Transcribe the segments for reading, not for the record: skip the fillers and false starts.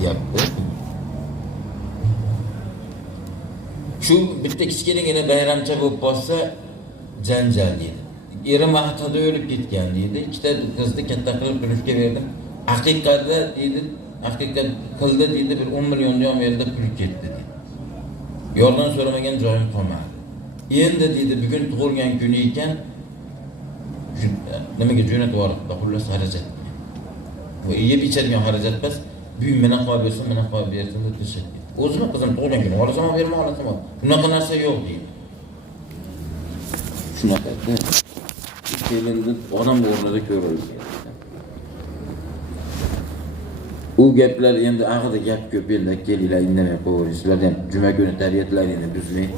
deyapti. Shu bitta kichkinagina bayramcha bo'lib qolsa janjal deydi. Eri maqtada o'lib ketgan deydi. Ikkita qizni katta qilib turishga berdim. Haqiqatda deydi, haqiqat qildi deydi, bir 10 million ham yerda pul ketdi deydi. Yordam so'ramagan joyim qolmadi. Endi deydi, bugun tug'ilgan kuni ekan, nimaga jo'natib yuboribdi, xullas xarajat. Bu yeb ichadigan xarajat emas, bugun meni qo'yib bersin, meni qo'yib bersin deb tashlaydi. O'zim qizim tug'ilgan kuni, olasam berma, olasam. Bunaqa narsa yo'q deydi. Shunaqada kelinni odam o'rnida ko'rilgan. U gaplar endi ag'ida gap ko'p, endi kelinglar indamay qo'yinglar ham juma kuni tabiatlaringni buzmay.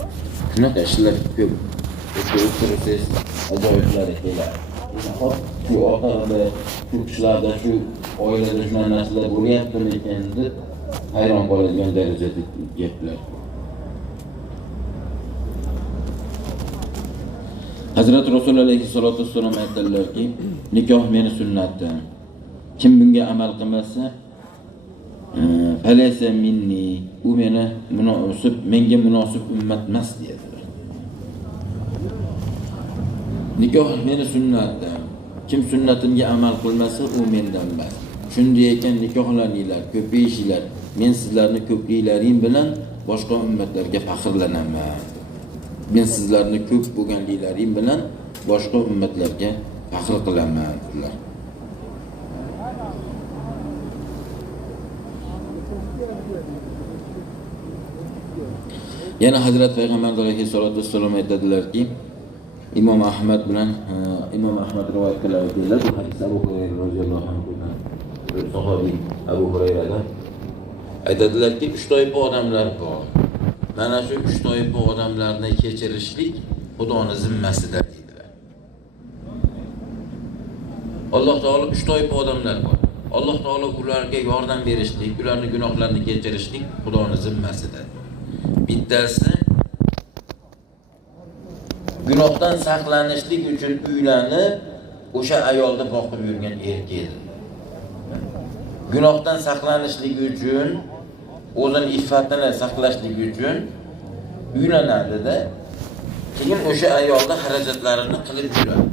Shunaqa ishlar ko'p. O'tirsangiz ajoyiblar keladi. Hop, shu orqada, shu kishilarda, shu oilada shunaqa narsalar bo'lyaptimi ekan deb hayron qoladigan darajada gaplar. Hazrat Rasululloh alayhisolatu vassalom aytdilarki, nikoh meni sunnatim. Kim bunga amal qilmasa, falaysa minni, u menga munosib ummat emas dedilar. Nikoh meni sunnatim. Kim sunnatimga amal qilmasa, u mendan emas. Shunday ekan nikohlaninglar, ko'payishinglar. Men sizlarni ko'pliklaring bilan boshqa ummatlarga faxrlanaman. Men sizlarni ko'p bo'lganliklaring bilan boshqa ummatlarga faxr qilaman dedilar. Yana Hazrat Payg'ambar alayhisolatu vassalom aytadilarki, Imom Ahmad rivoyat qiladilar. Bu hadis Abu Hurayra roziyallohu anhudan, sahobiy Abu Hurayradan aytadilarki, 3 toifa odamlar bor. Mana shu 3 toifa odamlarni kechirishlik Xudoning zimmasida dedilar. Alloh taolo 3 toifa odamlar bor. Alloh taolo ularga yordam berishlik, ularning gunohlarini kechirishlik Xudoning zimmasida. Bittasi gunohdan saqlanishlik uchun uylanib, o'sha ayolni boqib yurgan erkak. Gunohdan saqlanishlik uchun, o'zining iffatini saqlashlik uchun uylanadi-da, keyin o'sha ayolning xarajatlarini qilib yuradi.